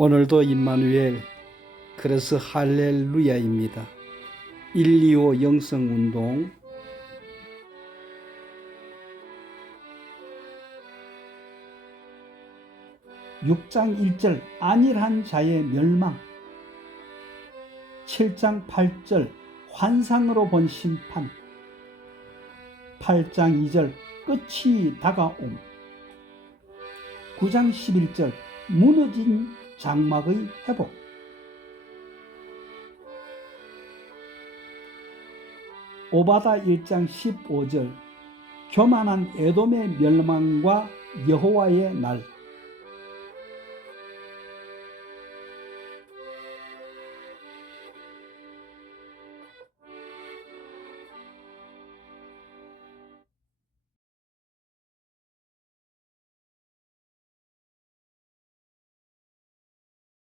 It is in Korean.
오늘도 임마누엘 그래서 할렐루야입니다. 125 영성운동. 육장 1절 안일한 자의 멸망. 7장 8절 환상으로 본 심판. 8장 2절 끝이 다가옴. 9장 11절 무너진 장막의 회복. 오바다 1장 15절 교만한 에돔의 멸망과 여호와의 날